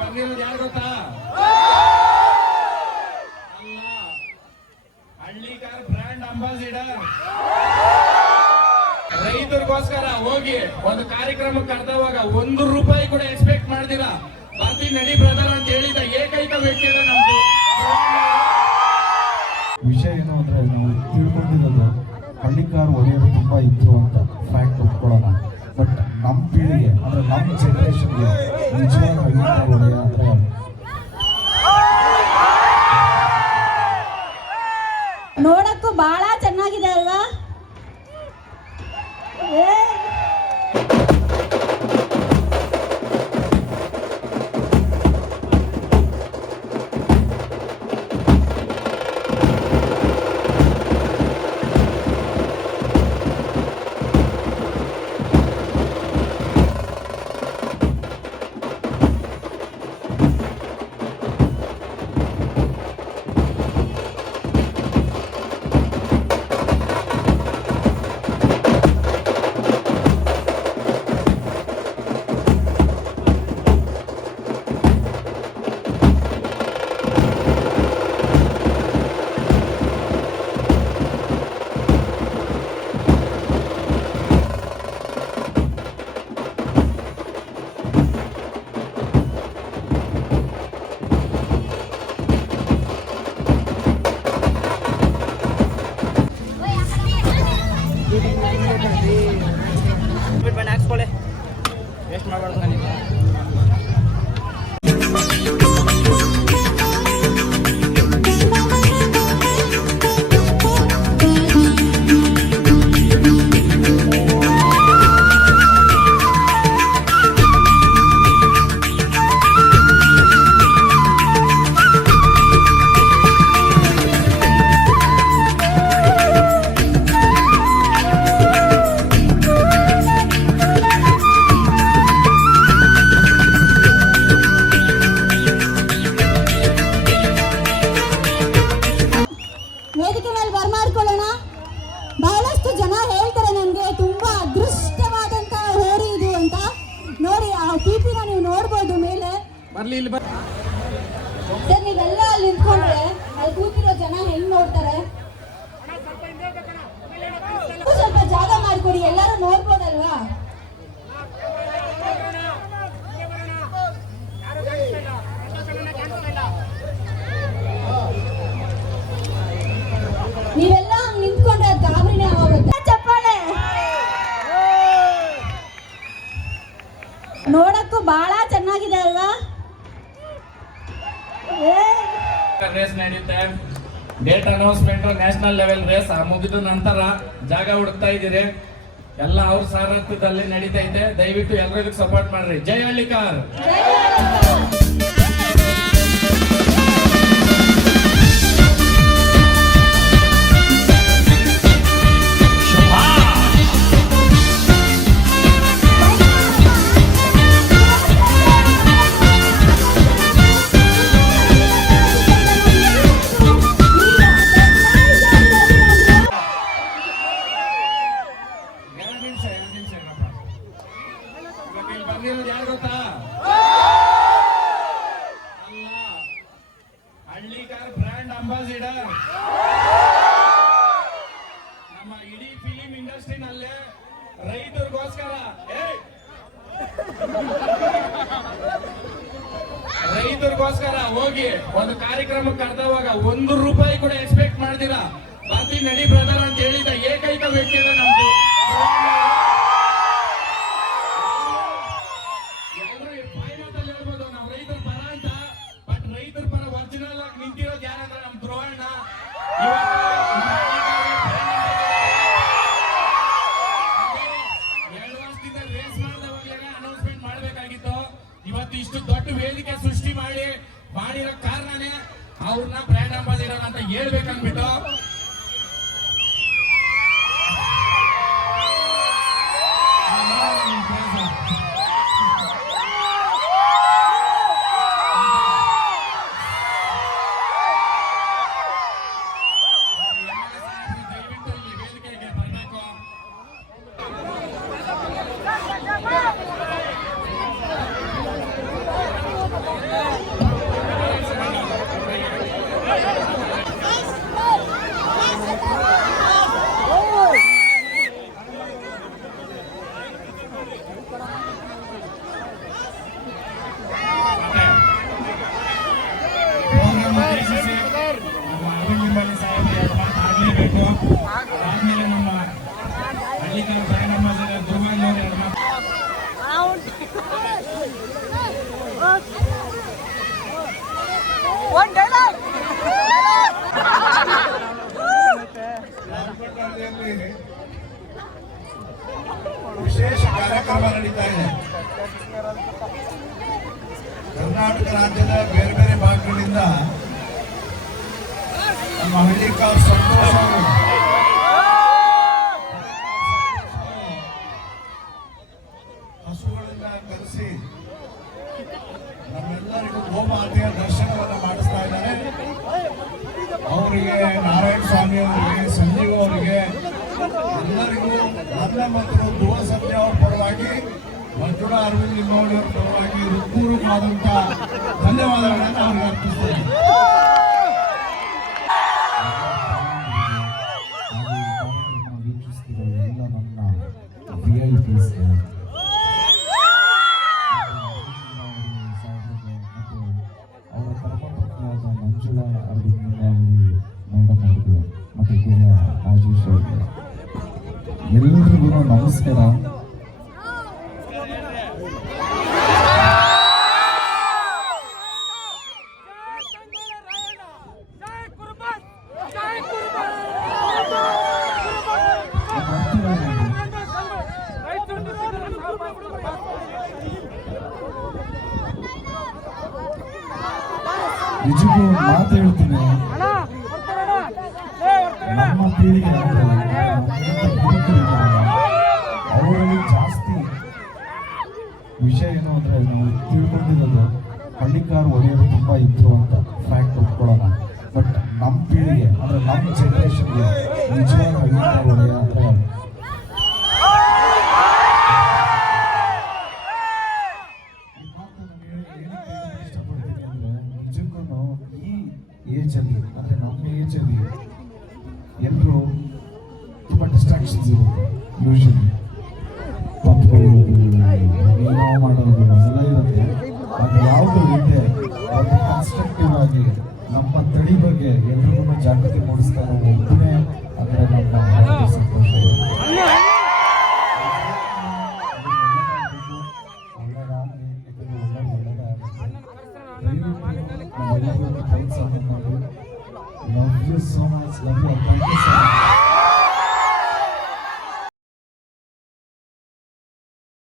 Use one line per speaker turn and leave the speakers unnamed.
ಬಂದಿರೋದು ಯಾರು ಗೊತ್ತಾ? ಅಲ್ಲ ಹಳ್ಳಿಕಾರ್ ಬ್ರ್ಯಾಂಡ್ ಅಂಬಾಸಿಡರ್ ರೈತರಿಗೋಸ್ಕರ ಹೋಗಿ ಒಂದು ಕಾರ್ಯಕ್ರಮಕ್ಕೆ ಕರೆದವಾಗ ಒಂದು ರೂಪಾಯಿ ಕೂಡ ಎಕ್ಸ್ಪೆಕ್ಟ್ ಮಾಡ್ದಿರಾ. ಬರ್ತಿ ನಡಿ ಬ್ರದರ್ ಅಂತ ಹೇಳಿದ ಏಕೈಕ ವ್ಯಕ್ತಿ ನಮ್ದು.
ವಿಷಯ ಏನು ಅಂದ್ರೆ ನಾವು ತಿಳ್ಕೊಂಡಿರೋದು ಹಳ್ಳಿಕಾರ್ ಒಡೆಯರು ತುಂಬಾ ಇತ್ತು ಅಂತ. ನಮ್ಮ ಪೀಳಿಗೆ ಅಂದ್ರೆ ನಮ್ಮ ಜನರೇಷನ್ಗೆ ನಿಜವಾದ
ಬರ್ಲಿ ಇಲ್ಲಿ ಬರ್
ಸರ್ ನೀವೆಲ್ಲ ಅಲ್ಲಿ ನಿಂತ್ಕೊಂಡ್ರೆ ಅಲ್ಲಿ ಕೂತಿರೋ ಜನ ಹೆಂಗ್ ನೋಡ್ತಾರೆ? ಸ್ವಲ್ಪ ಜಾಗ ಮಾಡ್ಕೊಡಿ ಎಲ್ಲರೂ ನೋಡ್ಬೋದಲ್ವಾ? ನೀವೆಲ್ಲ ಹಂಗ್ ನಿಂತ್ಕೊಂಡ್ರೆ ಗಾಬರಿನೇ ಆಗೋಗುತ್ತೆ. ಚಪ್ಪಾಳೆ! ನೋಡಕ್ಕೂ ಬಹಳ ಚೆನ್ನಾಗಿದೆ ಅಲ್ವಾ?
ರೇಸ್ ನಡೆಯುತ್ತೆ date announcement national level race ಮುಗಿದ ನಂತರ ಜಾಗ ಹುಡುಕ್ತಾ ಇದ್ದೀರಿ. ಎಲ್ಲ ಅವ್ರ ಸಾರಥ್ಯದಲ್ಲಿ ನಡೀತೈತೆ. ದಯವಿಟ್ಟು ಎಲ್ಲರಿಗೂ ಸಪೋರ್ಟ್ ಮಾಡ್ರಿ. ಜೈ ಹಳ್ಳಿಕಾರ್. ರೈತರಿಗೋಸ್ಕರ ಹೋಗಿ ಒಂದು ಕಾರ್ಯಕ್ರಮಕ್ಕೆ ಕರೆದವಾಗ ಒಂದು ರೂಪಾಯಿ ಕೂಡ ಎಕ್ಸ್ಪೆಕ್ಟ್ ಮಾಡ್ತೀರಾ? ಬರ್ತೀನಿ ನಡಿ ಬ್ರದರ್ ಅಂತ ಹೇಳಿದ ಏಕೈಕ ವ್ಯಕ್ತಿ ನಮ್ದು. ಮಾಡಿರೋ ಕಾರಣನೇ ಅವ್ರನ್ನ ಬ್ರ್ಯಾಂಡ್ ಅಂಬಾಸಿಡರ್ ಅಂತ ಹೇಳ್ಬೇಕಂದ್ಬಿಟ್ಟು
ವಿಶೇಷ ಕಾರ್ಯಕ್ರಮ ನಡೀತಾ ಇದೆ. ಕರ್ನಾಟಕ ರಾಜ್ಯದ ಬೇರೆ ಬೇರೆ ಭಾಗಗಳಿಂದ ನಮ್ಮ ಹಳ್ಳಿಕಾರ್ ಸಂತೋಷ ಎಲ್ಲರಿಗೂ ನನ್ನ ಮತ್ತು ಸಭೆಯ ಅವರ ಪರವಾಗಿ ಮಂಜುಳ ಅರವಿಂದ್ ಅವರ ಪರವಾಗಿ ಹೃತ್ಪೂರ್ವಕವಾದಂಥ ಧನ್ಯವಾದಗಳನ್ನು ಅವ್ರಿಗೆ ಅರ್ಪಿಸ್ತೇನೆ
ವೀಕ್ಷಿಸ್ತಿರೋ ಎಲ್ಲ ನನ್ನ ಎಲ್ರಿಗೂ ನಮಸ್ಕಾರ ನಿಜಕ್ಕೂ ಒಂದು ಮಾತು ಹೇಳ್ತೀನಿ ನಮ್ಮ ಪೀಳಿಗೆ ನಮ್ಮ ಜನರೇಷನ್ಗೆ ನಿಜವಾದ ಒಡೆಯ ಅಂದ್ರೆ ಇಷ್ಟಪಡ್ತೀನಿ ಅಂದ್ರೆ ನಮ್ಮ ಏಜ್ ಅಲ್ಲಿ ಎಲ್ಲರೂ ತುಂಬ ಡಿಸ್ಟ್ರಾಕ್ಷನ್ಸ್ ಇರುತ್ತೆ ಯೂಶಲಿ ಏನೋ ಮಾಡೋದು ಅದೆಲ್ಲ ಇರುತ್ತೆ ಅದು ಯಾವುದು ಇದೆ ಕನ್ಸ್ಟ್ರಕ್ಟಿವ್ ಆಗಿ ನಮ್ಮ ತಳಿ ಬಗ್ಗೆ ಜಾಗೃತಿ ಮೂಡಿಸ್ತಾರೆ ಒಬ್ಬನೇ ಅಂದ್ರೆ ನಮ್ಮ ಭಾರತ ಸಂತೋಷ ಒಳ್ಳೆದಾಗಲಿ ಇದನ್ನು ಒಳ್ಳೆ ಒಳ್ಳೆದಾಗಲಿ ದಯವಿಟ್ಟು ನಾವೆಲ್ಲರೂ ಪ್ರೋತ್ಸಾಹ ಮಾಡಿ ಲವ್ ಯು